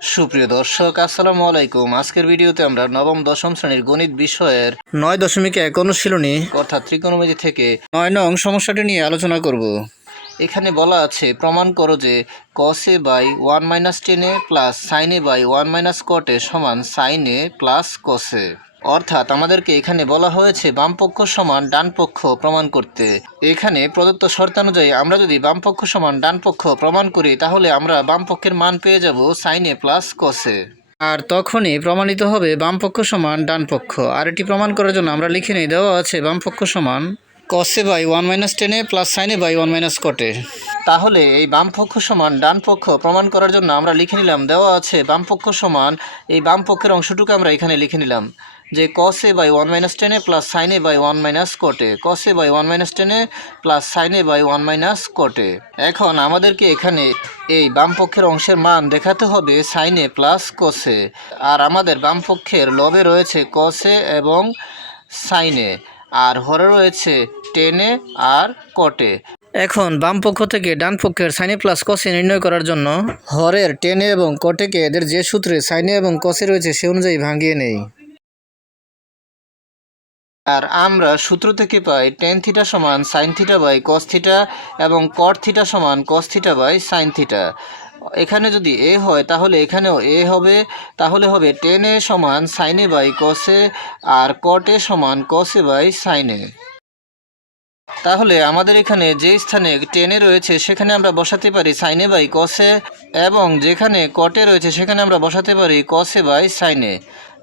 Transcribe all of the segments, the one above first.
সুপ্রিয় দর্শক আসসালামু আলাইকুম। আজকের ভিডিওতে আমরা নবম দশম শ্রেণীর গণিত বিষয়ের 9.1 অনুশীলনী অর্থাৎ ত্রিকোণমিতি থেকে 9 নং সমস্যাটি নিয়ে আলোচনা করব। এখানে বলা আছে প্রমাণ করো যে cos a by 1 - tan a plus sin a by 1 - cot a সমান sin a প্লাস cos a। অর্থাৎ আমাদেরকে এখানে বলা হয়েছে বামপক্ষ সমান ডানপক্ষ প্রমাণ করতে। এখানে প্রদত্ত শর্তানুযায়ী আমরা যদি বামপক্ষ সমান ডানপক্ষ প্রমাণ করি তাহলে আমরা বামপক্ষের মান পেয়ে যাব sin a প্লাস cos a। আর তখনই প্রমাণিত হবে বামপক্ষ সমান ডানপক্ষ। আর এটি প্রমাণ করার জন্য আমরা লিখে নিই, দেওয়া আছে বামপক্ষ সমান cos a by 1 - tan a plus sin a by 1 - cot a। তাহলে এই বামপক্ষ সমান ডানপক্ষ প্রমাণ করার জন্য আমরা লিখে নিলাম, দেওয়া আছে বামপক্ষ সমান, এই বামপক্ষের অংশটুকু আমরা এখানে লিখে নিলাম যে cos a by 1 - tan a plus sin a by 1 - cot a, cos a by 1 - tan a plus sin a by 1 - cot a। এখন আমাদেরকে এখানে এই বামপক্ষের অংশের মান দেখাতে হবে sin a প্লাস cos a। আর আমাদের বামপক্ষের লবে রয়েছে cos a এবং sin a, আর হরে রয়েছে tan a আর cot a। এখন বাম পক্ষ থেকে ডান পক্ষের sin a প্লাস cos a নির্ণয় করার জন্য হরের tan a এবং cot a কে এদের যে সূত্রে sin a এবং cos a রয়েছে সে অনুযায়ী ভাঙিয়ে নেই। আর আমরা সূত্র থেকে পাই tan থিটা সমান sin theta by cos theta এবং cot থিটা সমান cos theta by sin theta. এখানে যদি a হয় তাহলে এখানেও a হবে, তাহলে হবে tan a সমান sin a by cos a আর cot a সমান cos a by sin a। তাহলে আমাদের এখানে যে স্থানে tan a রয়েছে সেখানে আমরা বসাতে পারি sin a by cos a এবং যেখানে cot a রয়েছে সেখানে আমরা বসাতে পারি cos a by sin a।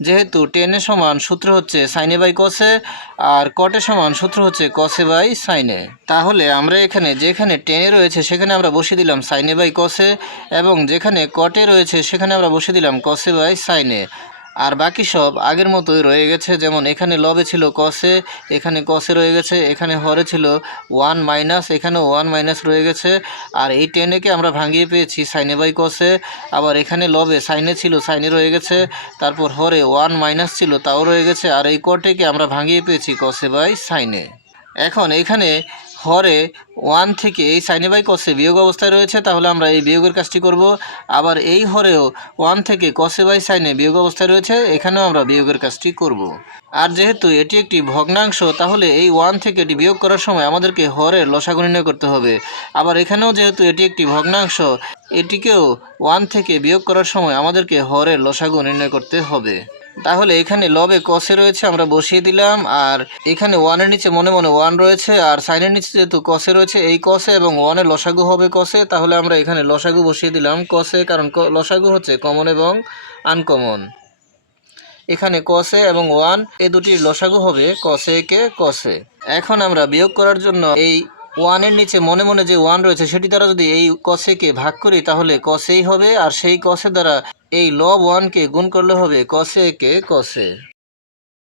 যেহেতু tan a সমান সূত্র হচ্ছে sin a by cos a আর cot a সমান সূত্র হচ্ছে cos a by sin a। তাহলে আমরা এখানে যেখানে tan a রয়েছে সেখানে আমরা বসিয়ে দিলাম sin a by cos a এবং যেখানে cot a রয়েছে সেখানে আমরা বসিয়ে দিলাম cos a by sin a। আর বাকি সব আগের মতোই রয়ে গেছে, যেমন এখানে লবে ছিল cos a, এখানে cos a রয়ে গেছে, এখানে হরে ছিল 1 মাইনাস, এখানেও 1 মাইনাস রয়ে গেছে। আর এই tan a কে আমরা ভাঙিয়ে পেয়েছি sin a by cos a। আবার এখানে লবে sin a ছিল, sin a রয়ে গেছে, তারপর হরে 1 মাইনাস ছিল তাও রয়ে গেছে, আর এই cot a কে আমরা ভাঙিয়ে পেয়েছি cos a by sin a। এখন এখানে হরে 1 থেকে এই sin a by cos a বিয়োগ অবস্থায় রয়েছে, তাহলে আমরা এই বিয়োগের কাজটি করব। আবার এই হরেও 1 থেকে cos a by sin a বিয়োগ অবস্থায় রয়েছে, এখানেও আমরা বিয়োগের কাজটি করব। আর যেহেতু এটি একটি ভগ্নাংশ তাহলে এই 1 থেকে এটি বিয়োগ করার সময় আমাদেরকে হরের লসাগু নির্ণয় করতে হবে। আবার এখানেও যেহেতু এটি একটি ভগ্নাংশ, এটিকেও 1 থেকে বিয়োগ করার সময় আমাদেরকে হরের লসাগু নির্ণয় করতে হবে। তাহলে এখানে লবে cos a রয়েছে আমরা বসিয়ে দিলাম, আর এখানে 1 এর নিচে মনে মনে 1 রয়েছে, আর sin এর নিচে যেহেতু cos a রয়েছে এই cos a এবং 1 এর লসাগু হবে cos a। তাহলে আমরা এখানে লসাগু বসিয়ে দিলাম cos a, কারণ লসাগু হচ্ছে কমন এবং আনকমন। এখানে cos a এবং 1 এই দুটির লসাগু হবে cos a K cos a। এখন আমরা বিয়োগ করার জন্য এই 1 এর নিচে মনে মনে যে 1 রয়েছে সেটি দ্বারা যদি এই cos a কে ভাগ করি তাহলে cos a হবে, আর সেই cos a দ্বারা এই লব 1 কে গুণ করলে হবে cos a K cos a।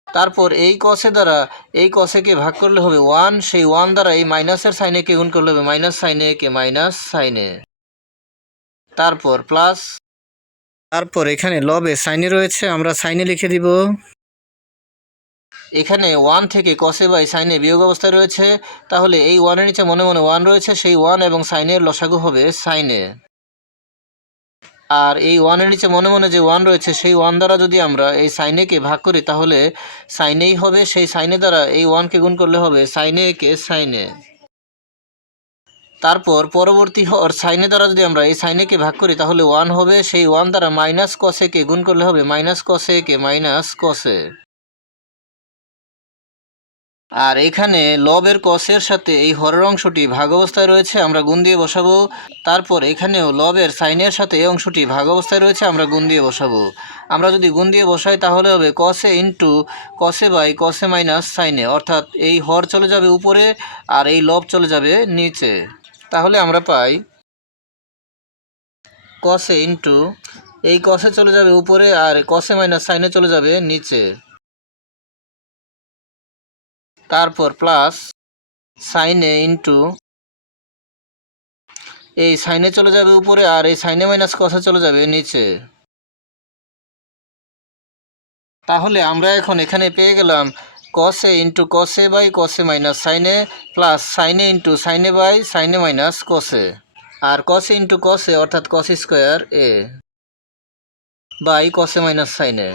তারপর এই cos a দ্বারা এই cos a কে ভাগ করলে হবে 1, সেই 1 দ্বারা এই মাইনাসের sin a কে গুণ করলে হবে minus sin a K minus sin a। তারপর প্লাস, তারপর এখানে লবে sin a রয়েছে আমরা sin a লিখে দিব। এখানে 1 থেকে cos a by sin a বিয়োগ অবস্থায় রয়েছে, তাহলে এই 1 এর নিচে মনে মনে 1 রয়েছে, সেই 1 এবং sin এর লসাগু হবে sin a। আর এই 1 এর নিচে মনে মনে যে 1 রয়েছে সেই 1 দ্বারা যদি আমরা এই sin a কে ভাগ করি তাহলে sin a হবে, সেই sin a দ্বারা এই 1 কে গুণ করলে হবে sin a K sin a। তারপর পরবর্তী হর sin a দ্বারা যদি আমরা এই sin a কে ভাগ করি তাহলে 1 হবে, সেই 1 দ্বারা মাইনাস cos a কে গুণ করলে হবে minus cos a K minus cos a। আর এখানে লবের cos এর সাথে এই হরের অংশটি ভাগ অবস্থায় রয়েছে, আমরা গুণ দিয়ে বসাবো। তারপর এখানেও লবের sin এর সাথে এই অংশটি ভাগ অবস্থায় রয়েছে, আমরা গুণ দিয়ে বসাবো। আমরা যদি গুণ দিয়ে বসাই তাহলে হবে cos a into cos a by cos a minus sin a, অর্থাৎ এই হর চলে যাবে উপরে আর এই লব চলে যাবে নিচে। তাহলে আমরা পাই cos a ইন্টু এই cos a চলে যাবে উপরে আর cos a minus sin a চলে যাবে নিচে। তারপর প্লাস sin a ইন্টু এই sin a চলে যাবে উপরে আর এই sin a minus cos a চলে যাবে নিচে। তাহলে আমরা এখন এখানে পেয়ে গেলাম cos a into cos a by cos a minus sin a plus sin a into sin a by sin a minus cos a, আর cos a into cos a অর্থাৎ cos স্কোয়ার a। বাই কসে minus সাইনে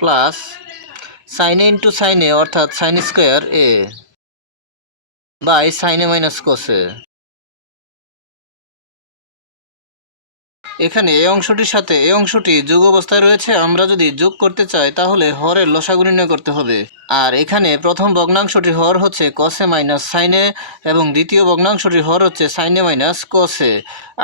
plus সাইনে into সাইনে অর্থাৎ sine square a by সাইনে minus কসে। এখানে এই অংশটির সাথে এই অংশটি যোগ অবস্থায় রয়েছে, আমরা যদি যোগ করতে চাই তাহলে হরের লসাগু নির্ণয় করতে হবে। আর এখানে প্রথম ভগ্নাংশটির হর হচ্ছে কসে মাইনাস সাইনে এবং দ্বিতীয় ভগ্নাংশটির হর হচ্ছে সাইনে মাইনাস কসে।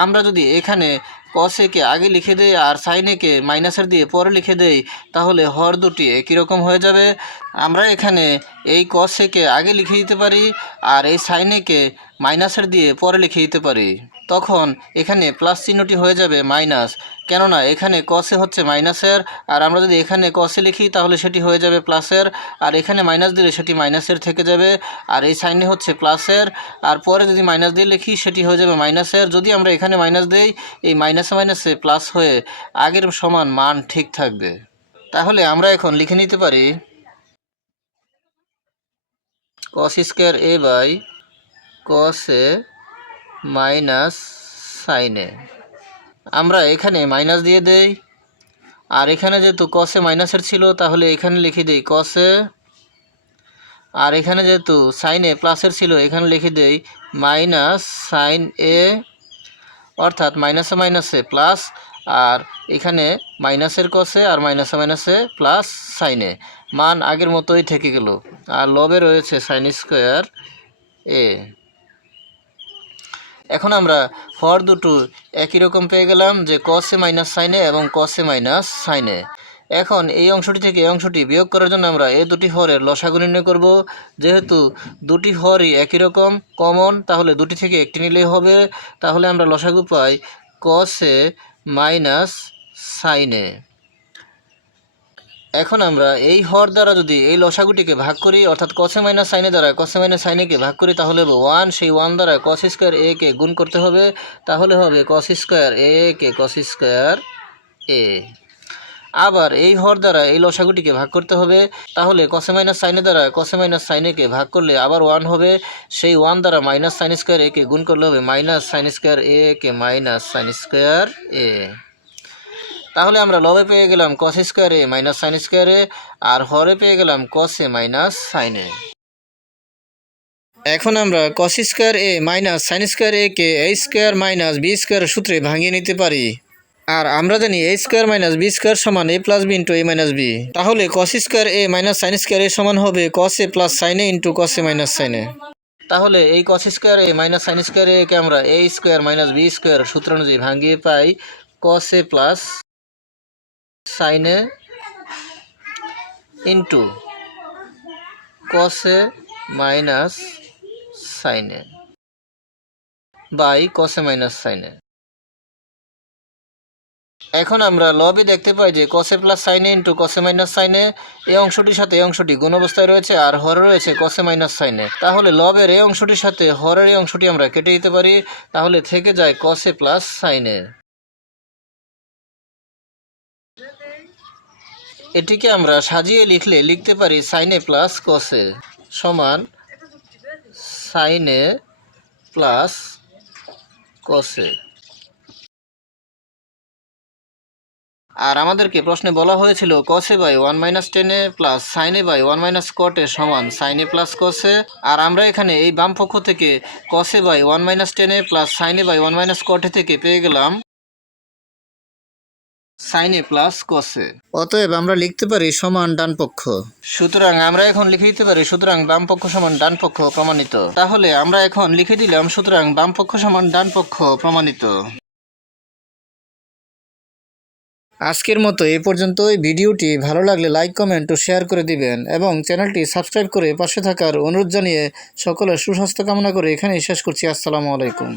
আমরা যদি এখানে কসেকে আগে লিখে দেই আর সাইনেকে মাইনাসের দিয়ে পরে লিখে দেই তাহলে হর দুটি একই রকম হয়ে যাবে। আমরা এখানে এই কসেকে আগে লিখে দিতে পারি আর এই সাইনেকে মাইনাসের দিয়ে পরে লিখে দিতে পারি, তখন এখানে প্লাস চিহ্নটি হয়ে যাবে মাইনাস, কেননা এখানে কসে হচ্ছে মাইনাসের আর আমরা যদি এখানে কসে লিখি তাহলে সেটি হয়ে যাবে প্লাসের, আর এখানে মাইনাস দিলে সেটি মাইনাসের থেকে যাবে, আর এই সাইনে হচ্ছে প্লাসের আর পরে যদি মাইনাস দিয়ে লিখি সেটি হয়ে যাবে মাইনাসের। যদি আমরা এখানে মাইনাস দেই এই মাইনাসে মাইনাসে প্লাস হয়ে আগের সমান মান ঠিক থাকবে। তাহলে আমরা এখন লিখে নিতে পারি কস স্কোয়ার এ বাই কসে মাইনাস সাইনে। আমরা এখানে মাইনাস দিয়ে দেই আর এখানে যেহেতু কসে মাইনাসের ছিল তাহলে এখানে লিখে দেই কসে, আর এখানে যেহেতু সাইনে প্লাসের ছিল এখানে লিখে দেই মাইনাস সাইন এ অর্থাৎ মাইনাসে মাইনাসে প্লাস, আর এখানে মাইনাসের কসে আর মাইনাসে মাইনাসে প্লাস সাইনে, মান আগের মতোই থেকে গেল। আর লবে রয়েছে সাইন স্কোয়ার এ। এখন আমরা হর দুটো একই রকম পেয়ে গেলাম যে কসে মাইনাস সাইনে এবং কসে মাইনাস সাইনে। এখন এই অংশটি থেকে এই অংশটি বিয়োগ করার জন্য আমরা এই দুটি হরের লসাগু নির্ণয় করব। যেহেতু দুটি হরই একই রকম কমন তাহলে দুটি থেকে একটি নিলেই হবে, তাহলে আমরা লসাগু পাই কসে মাইনাস সাইনে। এখন আমরা এই হর দ্বারা যদি এই লসাগুটিকে ভাগ করি অর্থাৎ কসে মাইনাস সাইনে দ্বারা কসে মাইনাস সাইনেকে ভাগ করি তাহলে হবে 1, সেই 1 দ্বারা কস স্কোয়ার এ কে গুণ করতে হবে, তাহলে হবে কস square a K cos square এ। আবার এই হর দ্বারা এই লসাগুটিকে ভাগ করতে হবে, তাহলে কসে মাইনাস সাইনে দ্বারা কসে মাইনাস সাইনেকে ভাগ করলে আবার 1 হবে, সেই 1 দ্বারা মাইনাস সাইন স্কোয়ার এ কে গুণ করলে হবে minus sine square a K minus sine square এ। তাহলে আমরা লবে পেয়ে গেলাম কস square a minus sine square এ আর হরে পেয়ে গেলাম কস এ মাইনাস সাইন এ। এখন আমরা কস square a minus sine square a K A square minus b square সূত্রে ভাঙিয়ে নিতে পারি। আর আমরা জানি এ স্কোয়ার মাইনাস বি স্কোয়ার সমান এ plus b into a minus b, তাহলে cos square a minus sine square a সমান হবে cos a plus sine a into cos a minus sine a. তাহলে এই cos square a minus sine square a কে আমরা a square minus b square সূত্র অনুযায়ী ভাঙিয়ে পাই cos a plus sine a into cos a minus sine a by cos a minus sine a. এখন আমরা লবে দেখতে পাই যে কস a plus sine a into cos a minus sine এ, এই অংশটির সাথে এই অংশটি গুণ অবস্থায় রয়েছে আর হরে রয়েছে কস এ মাইনাস সাইন এ, তাহলে লবের এই অংশটির সাথে হরের এই অংশটি আমরা কেটে দিতে পারি, তাহলে থেকে যায় কস এ প্লাস সাইন এ। এটিকে আমরা সাজিয়ে লিখলে লিখতে পারি সাইন এ প্লাস কস এ সমান সাইন এ প্লাস কস এ। আর আমাদেরকে প্রশ্নে বলা হয়েছিল cos a by 1 minus tan a plus sine a by 1 minus cot a সমান সাইন এ প্লাস কস এ। আর আমরা এখানে এই বাম পক্ষ থেকে cos a by 1 minus tan a plus sine a by 1 minus cot a থেকে পেয়ে গেলাম সাইন এ প্লাস কস এ। অতএব আমরা লিখতে পারি সমান ডান পক্ষ। সুতরাং আমরা এখন লিখে দিতে পারি সুতরাং বাম পক্ষ সমান ডান পক্ষ প্রমাণিত। তাহলে আমরা এখন লিখে দিলাম সুতরাং বাম পক্ষ সমান ডান পক্ষ প্রমাণিত। আজকের মতো এই পর্যন্তই। ভিডিওটি ভালো লাগলে লাইক কমেন্ট ও শেয়ার করে দিবেন এবং চ্যানেলটি সাবস্ক্রাইব করে পাশে থাকার অনুরোধ জানিয়ে সকলের সুস্বাস্থ্য কামনা করে এখানেই শেষ করছি। আসসালামু আলাইকুম।